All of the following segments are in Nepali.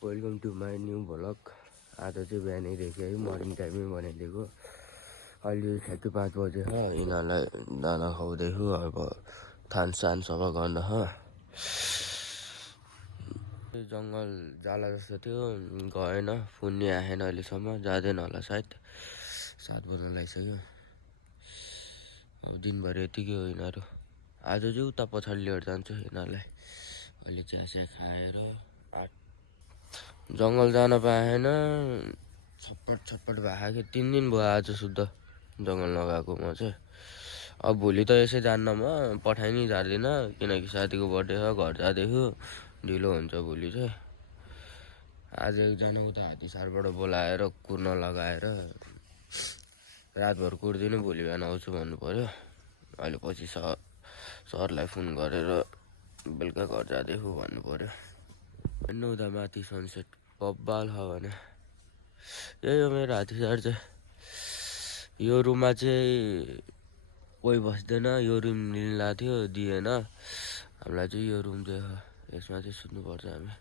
Welcome to my new vlog. आज चाहिँ बिहानैदेखि है मर्निङ टाइममै बनाइदिएको। अहिले ठ्याक्कै 5 बजे हो। यिनीहरूलाई दाना खुवाउँदैछु। अब थान सान सफा गर्न जङ्गल जाला जस्तो थियो, गएन। फोन नि आएन अहिलेसम्म, जाँदैन होला सायद। 7 बज्न लागिसक्यो। अब दिनभरि यतिकै हो यिनीहरू। आज चाहिँ उता पछाडि लिएर जान्छु यिनीहरूलाई। अहिले चिया खाएर जङ्गल जान पाएन। छटपट भएको 3 दिन भयो आज शुद्ध जङ्गल नगएको म चाहिँ। अब भोलि त यसै जान्न, म पठाइ नि जाँदिनँ किनकि साथीको बर्थडे छ, घर जाँदैछु, ढिलो हुन्छ भोलि चाहिँ। आज एकजना उता हात्तीसारबाट बोलाएर कुर्न लगाएर रातभर कुर्दिनु, भोलि बिहान आउँछु भन्नु पर्यो। अहिले पछि सरलाई फोन गरेर बेलुका घर जाँदैछु भन्नु पर्यो। हेर्नु उता माथि सनसेट बब्बाल छ भने। यही हो मेरो हात्तीसार चाहिँ। यो रुममा चाहिँ कोही बस्दैन। यो रुम लिन लागेको थियो, दिएन हामीलाई चाहिँ। यो रुम चाहिँ यसमा चाहिँ सुत्नुपर्छ हामी।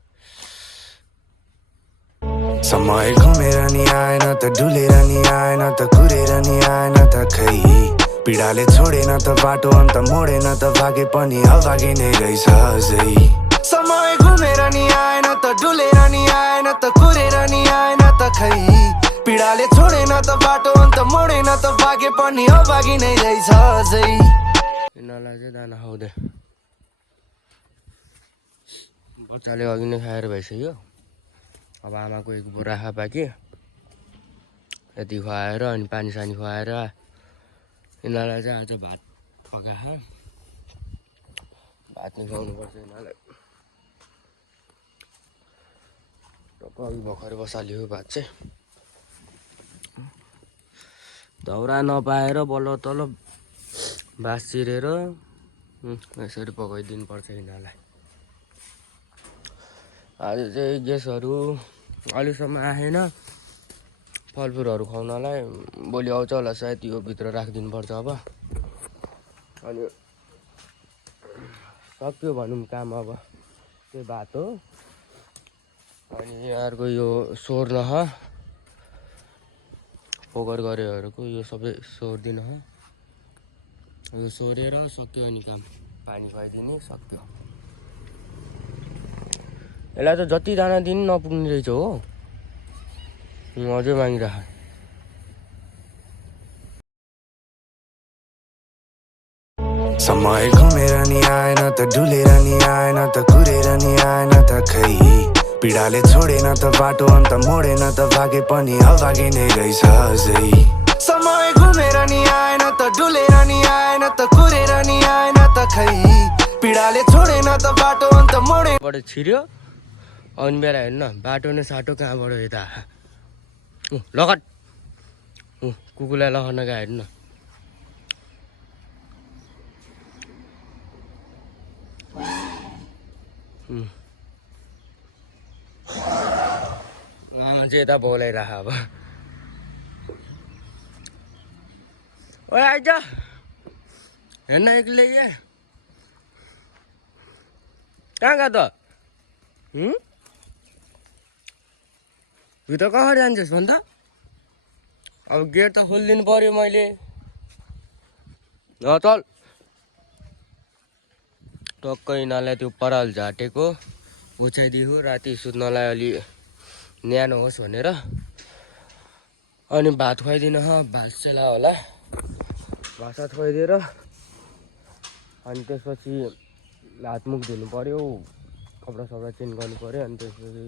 समय घुमेर नि आएन त, डुलेर नि आएन त, कुरेर नि आएन त, खै पीडाले छोडेन त बाटो, अन्त मोडेन त, भागे पनि अभागे नै रहेछ अझै। समय घुमेर नि आएन त, डुलेर नि आएन त, कुरेर नि आएन त, खै पीडाले छोडेन त बाटो, अन्त मोडेन त, भागे पनि अभागे नै रहेछ अझै। यिनीहरूलाई चाहिँ दाना खुवाउँदै बच्चाले अघि नै खाएर भइसक्यो। अब आमाको एक बोरा खा बाँकी, यति खुवाएर अनि पानी सानी खुवाएर यिनीहरूलाई चाहिँ आज भात पकाएको। भात नै खुवाउनुपर्छ यिनीहरूलाई। अघि भर्खरै बसाल्यो भात चाहिँ। दाउरा नपाएर बल्ल तल बाँस चिरेर यसरी पकाइदिनु पर्छ यिनीहरूलाई। आज चाहिँ ग्यासहरू अहिलेसम्म आएन फलफुलहरू खुवाउनलाई। भोलि आउँछ होला सायद, यो भित्र राखिदिनुपर्छ अब। अनि सक्यो भनौँ काम अब। त्यो भात हो। अनि यहाँहरूको यो सोर्न पोकर गरेहरूको यो सबै सोर्दिन। यो सोरेर सक्यो अनि काम, पानी खुवाइदिने सक्यो। यसलाई त जति दाना दिनु नपुग्ने रहेछ हो, अझै मागिरह। समय घुमेर नि आएन त, डुलेर नि आएन त, कुरेर नि आएन त, खै पीडाले छोडेन त बाटो, अन्त मोडेन त, भागे पनि अभागे नै रहेछ अझै। समय घुमेर नि आएन त, डुलेर नि आएन त, कुरेर नि आएन त, खै पीडाले छोडेन त बाटो, अन्त मोडेबाट छिर्यो। अनि बेला हेर्नु न, बाटो नै साटो कहाँबाट यता लगट कुकुरलाई लखन गएको हेर्नु न। चाहिँ यता बोलाइराख अब। ओ आइज हेर्न एक्लै कहाँ गयो त? भित्र कसरी जान्छस् भन् त? अब गेट त खोलिदिनु पर्यो मैले। चल टक्कै यिनीहरूलाई त्यो पराल झाटेको ओछ्याइदियो राति सुत्नलाई अलि न्यानो होस् भनेर। अनि भात खुवाइदिन, भात सेला होला, भात खुवाइदिएर अनि त्यसपछि हात मुख धुनु पर्यो, कपडा सपडा चेन्ज गर्नु पर्यो। अनि त्यसपछि